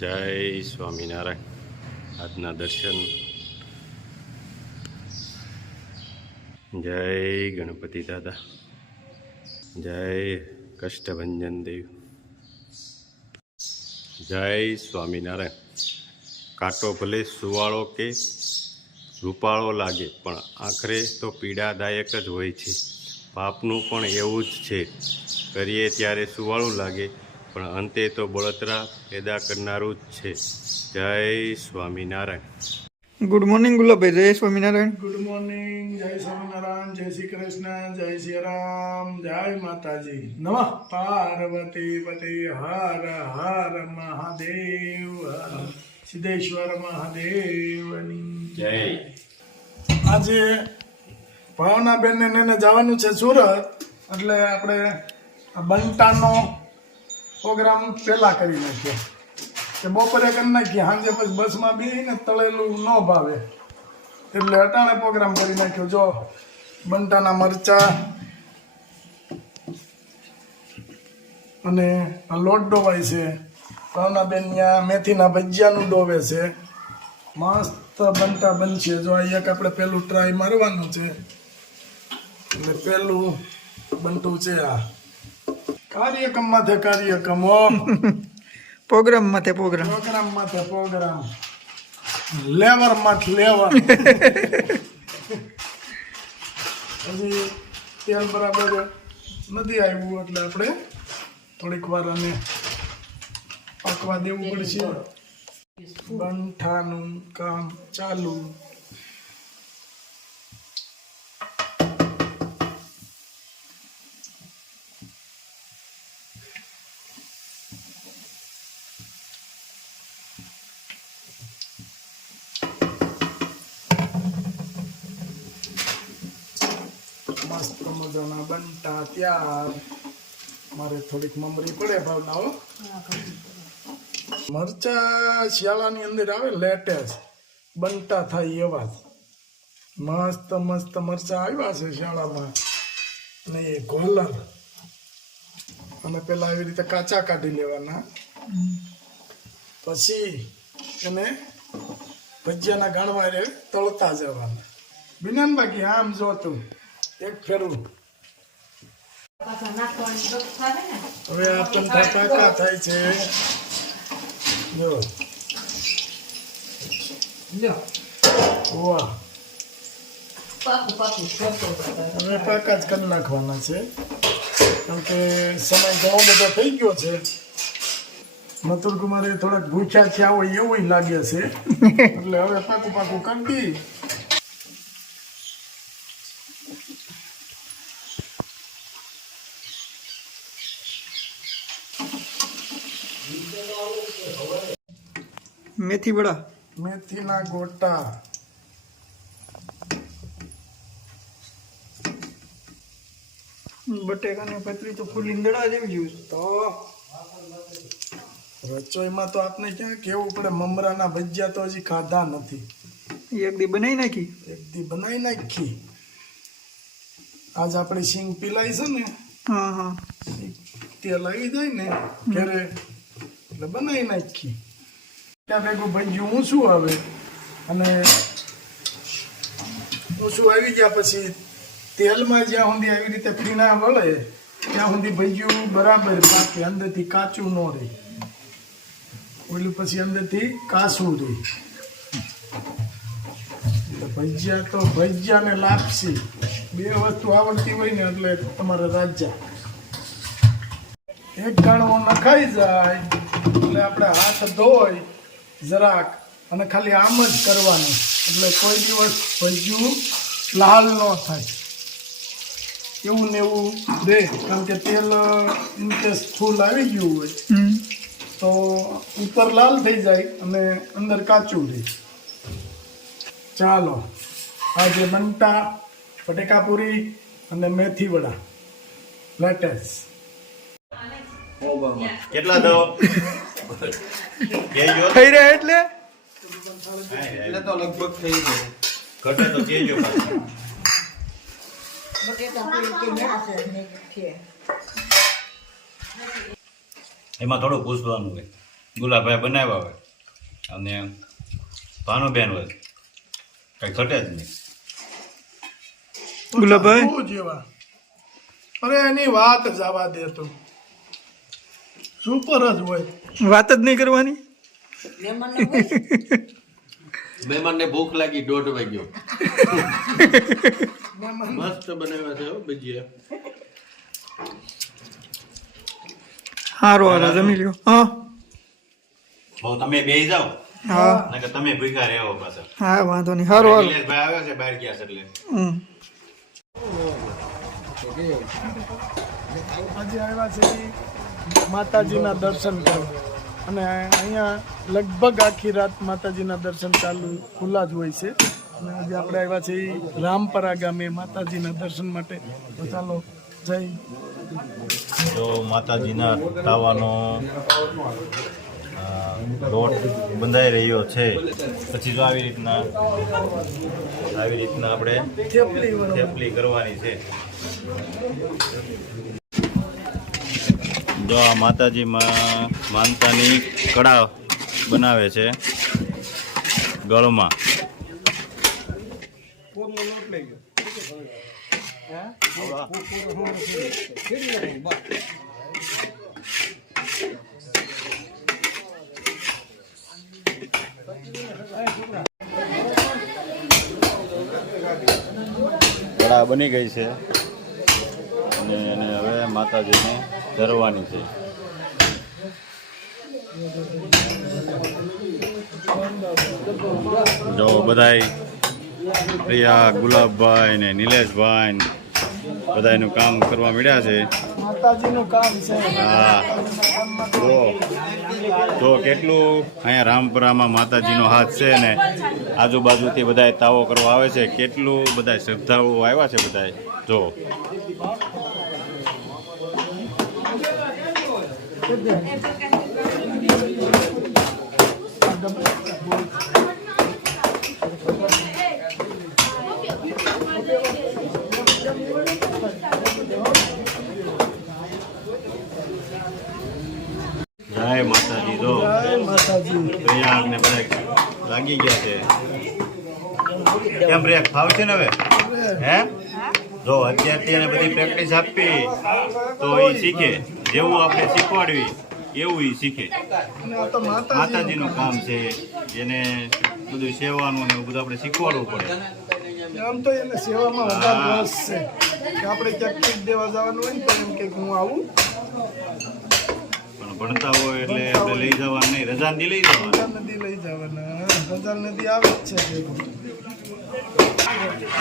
જય સ્વામિનારાયણ. આજના દર્શન. જય ગણપતિ દાદા. જય કષ્ટભંજન દેવ. જય સ્વામિનારાયણ. કાંટો ભલે સુવાળો કે રૂપાળો લાગે પણ આખરે તો પીડાદાયક જ હોય છે. પાપનું પણ એવું જ છે. કરીએ ત્યારે સુવાળું લાગે પણ અંતે તો બળતરા પેદા કરનારું જ છે. જય સ્વામિનારાયણ. Good morning Gulabbhai. જય સ્વામિનારાયણ. Good morning. જય સ્વામિનારાયણ. જય શ્રી કૃષ્ણ. જય શ્રી રામ. જય માતાજી. નમઃ પાર્વતી પતે. હર હર મહાદેવ. સિદ્ધેશ્વર મહાદેવની જય. આજે ભાવનાબેન ને એને જવાનું છે સુરત, એટલે આપણે આ બંટાનો પ્રોગ્રામ પહેલા કરી નાખ્યો કે બપોરે કરી નાખીએ, સાંજે પછી બસમાં બેસીને તળેલું ન ભાવે એટલે અટાણે પ્રોગ્રામ કરી નાખ્યો. જો બંટાના મરચા અને આ લોટ ડોવાય છે. ભાવનાબેન ત્યાં મેથીના ભજીયાનું ડોવે છે. મસ્ત બંટા બનશે. જો આ એક આપણે પેલું ટ્રાય મારવાનું છે અને પેલું બંટું છે. આ કાર્યક્રમ માથે કાર્યક્રમ, પ્રોગ્રામ માથે પ્રોગ્રામ, પ્રોગ્રામ માથે પ્રોગ્રામ, લેવર માથે લેવર. હજી તેલ બરાબર નથી આવ્યું એટલે આપણે થોડીક વાર આને પાકવા દેવું પડશે. બંઠાનું કામ ચાલુ. મસ્ત મજાના બંટા ત્યાર. મારે થોડીક મમરી પડે ભાવનાઓ. મરચા શિયાળાની અંદર આવે લેટેસ્ટ બંટા થાય એવા જ મસ્ત મસ્ત મરચા આવ્યા છે શિયાળામાં. અને એ ગોલર અમે પેલા આવી રીતે કાચા કાઢી લેવાના, પછી એને ભજીયાના ગાણવારે તળતા જવાના. બિનાન બાકી આમ જોતું એક ફેરું. હવે આ પંથા પાકા થાય છે. વાહ, હવે પાકા જ કરી નાખવાના છે કારણ કે સમય ઘણો બધો થઈ ગયો છે. મથુર કુમારે થોડાક ભૂખ્યા થયા હોય એવું લાગે છે એટલે હવે પાકું પાકું કરી દી. મેથી વડા, મેથીના ગોટા, બટેકાની પતરી તો ફૂલ ઈંદડા જેવી જોયું. તો રસોઈમાં તો આપણે ક્યાં કેવું પડે. મમરાના ભજીયા તો હજી ખાધા નથી. એક દી બનાવી નાખી. એક દી બનાવી નાખી. આજ આપણે સિંગ પીલાઈ છે ને, હા હા, તેલ આવી જાય ને ઘરે એટલે બનાવી નાખી. ત્યાં ભેગું ભજીયું ઊંચું આવે અને ઊંચું આવી ગયા પછી તેલમાં જ્યાં સુધી આવી રીતે પીણા વળે ત્યાં સુધી ભજીયું બરાબર પાકે, અંદરથી કાચું ન રહે. ઓલું પછી અંદરથી કાચું રહે. ભજીયા તો ભજીયા ને લાપસી બે વસ્તુ આવડતી હોય ને એટલે તમારે રાજા. એક ગાણવો નખાઈ જાય એટલે આપણે હાથ ધોઈ જરાક અને ખાલી આમ જ કરવાનું એટલે કોઈ દિવસ ભજીયું લાલ ન થાય. એવું ને એવું રહે કારણ કે તેલ ઇનકેસ ફૂલ આવી ગયું હોય તો ઉપર લાલ થઈ જાય અને અંદર કાચું રહે. ચાલો આજે બંટા, બટેકાપુરી અને મેથી વડા લેટેસ્ટ. કેટલા દો કેજો થઈ રહ્યા એટલે તો લગભગ થઈ ગયો. ઘટે તો કેજો પાછા. એમાં થોડું પૂછવાનું હોય. ગુલાબભાઈ બનાવ્યા હોય અને ભાનુબેન હોય કંઈ ઘટે જ નહીં. ગુલાબભાઈ બહુ જેવા અરે એની વાત જ આવવા દે તો સુપર જ હોય. વાત જ નહીં કરવાની. મહેમાનને ભૂખ લાગી 1:30 વાગ્યો. મસ્ત બનાવ્યા છે હો ભજીયા. સારું હાલો જમી લ્યો. હા બહુ તમે બેસી જાઓ હા નકર તમે ભૂખ્યા રહેવો પાછા. હા વાંધો નહીં. સારું હાલો. નિલેશભાઈ આવ્યા છે બહાર ગયા છે એટલે હમ. આજે આવ્યા છે ઈ માતાજીના દર્શન કરવા અને અહીંયા લગભગ આખી રાત માતાજીના દર્શન ચાલુ ખુલ્લા જ હોય છે અને આજે આપણે આવ્યા છે ઈ રામપરા ગામે માતાજીના દર્શન માટે. તો ચાલો જઈ તો માતાજીના તાવાનો લોટ બંધાઈ રહ્યો છે. પછી જો આવી રીતના આપણે થેપલી વળવા. થેપલી કરવાની છે. જો આ માતાજીમાં માનતાની કડા બનાવે છે ગળમાં. કડા બની ગઈ છે અને એને હવે માતાજીને ધરવાની છે. જો બધાય પ્રિયા, ગુલાબભાઈ ને નિલેશભાઈ બધાયનું કામ કરવા મળ્યા છે. માતાજીનું કામ છે. હા જો કેટલું અહીંયા રામપરામાં માતાજીનો હાથ છે ને આજુબાજુથી બધાય તાવો કરવા આવે છે. કેટલું બધા શ્રદ્ધાળુઓ આવ્યા છે બધાય. જો જય માતાજી. જો માતાજી પ્રયાગ ને બધા લાગી ગયા છે. કેમ પ્રયાગ ફાવશે ને હવે? હે જો અત્યારથી એને બધી પ્રેક્ટિસ આપી તો એ શીખે. જેવું આપણે શીખવાડવી એવું એ શીખે. અને આ તો માતાજીનું કામ છે. એને બધું સેવાનું ને એવું બધું આપણે શીખવાડવું પડે. આમ તો એને સેવામાં વધારે રસ છે કે આપણે ક્યાંક કીટ દેવા જવાનું હોય ને તો એમ કે હું આવું. પણ ભણતા હોય એટલે આપણે લઈ જવાનું નહીં. રજા નથી લઈ જવાનું. રજા નદી લઈ જવાના. રજા નદી આવે જ છે ભેગું.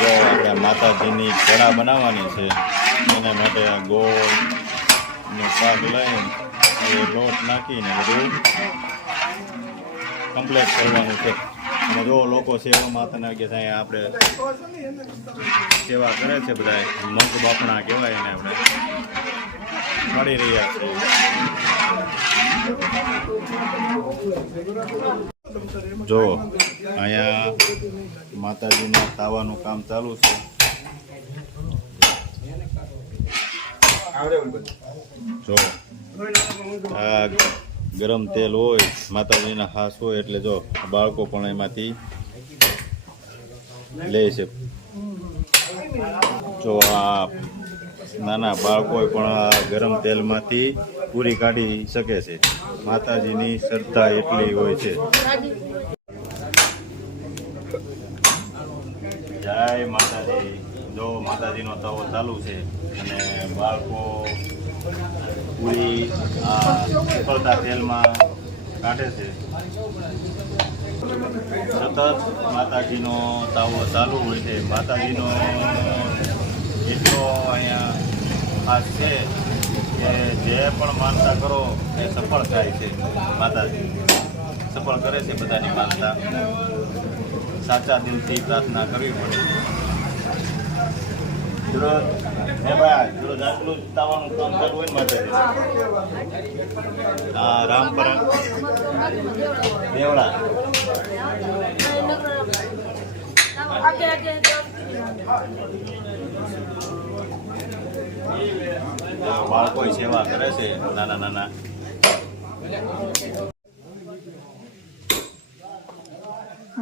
જો આપણે માતાજીની કડા બનાવવાની છે. એના માટે આ ગોળ ને શાક લઈને એ લોટ નાખીને બધું કમ્પ્લીટ કરવાનું છે. અને જો લોકો સેવામાં તને કે થાય આપણે સેવા કરે છે બધા. મગ બાપણા કહેવાય એને આપણે મળી રહ્યા છે. જો અહીંયા માતાજીના તાવાનું કામ ચાલુ છે. જો આ ગરમ તેલ હોય માતાજીના હાસ હોય એટલે જો બાળકો પણ એમાંથી લે છે. જો આ નાના બાળકો પણ આ ગરમ તેલમાંથી પૂરી કાઢી શકે છે. માતાજીની શ્રદ્ધા એટલી હોય છે. જય માતાજી. જો માતાજીનો તવો ચાલુ છે અને બાળકો પૂરી આ ઉકળતા તેલમાં કાઢે છે. સતત માતાજીનો તાવો ચાલુ હોય છે. માતાજીનો એટલો અહીંયા ખાસ છે કે જે પણ માનતા કરો એ સફળ થાય છે. માતાજી સફળ કરે છે બધાની માનતા. સાચા દિલથી પ્રાર્થના કરવી પડે. આટલું તાવાનું કામ ચાલુ હોય ને માતાજી. હા રામપરા દેવડા બાળકો સેવા કરે છે નાના નાના.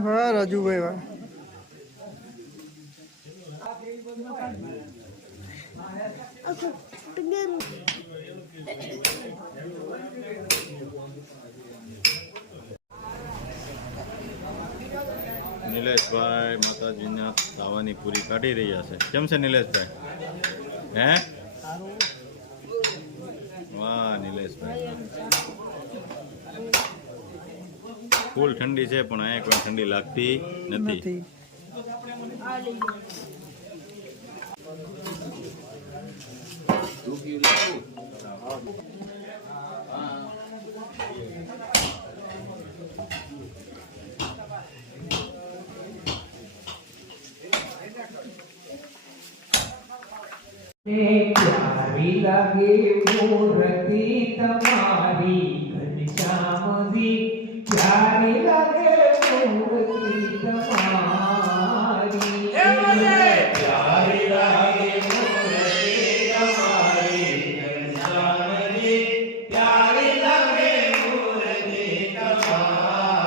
વાહ રાજુભાઈ વાહ. નિલેશભાઈ માતાજીના દાવાની પૂરી કાઢી રહ્યા છે. કેમ છે નિલેશભાઈ? હે વાહ નિલેશભાઈ, ફૂલ ઠંડી છે પણ અહીંયા કોઈ ઠંડી લાગતી નથી. નથી. प्यारी लगे मूर्ति तुम्हारी घनश्याम जी, प्यारी लगे मूर्ति तुम्हारी, प्यारी लगे मूर्ति तुम्हारी घनश्याम जी, प्यारी लगे मूर्ति तुम्हारी,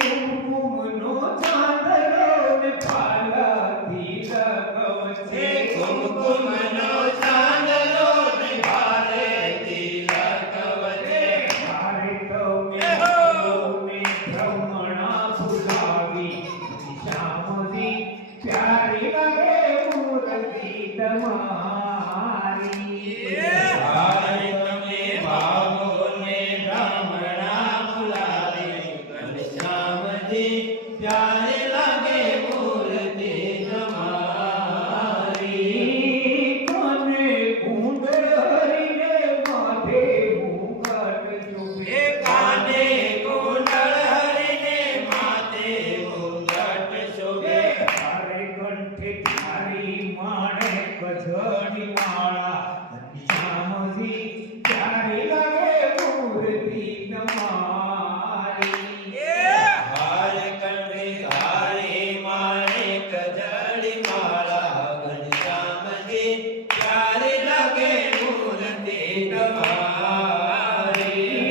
कुमकुमनो चांदलो ने पालती लगवचे, कुमकुमनो चांदलो ने पालती लगवचे, हारे तो में भ्रमणा फुलावी श्याम जी, प्यारी लगे मूर्ति तुम्हारी, हारे तमे भागो ने भ्रमणा फुलावी श्याम जी, प्यारी लगे मूर्ति तुम्हारी, कोने कुंडल हरिने माथे मुकुट शोभे, काने कुंडल हरिने माथे मुकुट शोभे, हरे कंठे थारी माणिक जड़ी माला श्याम जी, प्यारी लगे मूर्ति तुम्हारी, हारे कंठे थारी माणिक जड़ी माला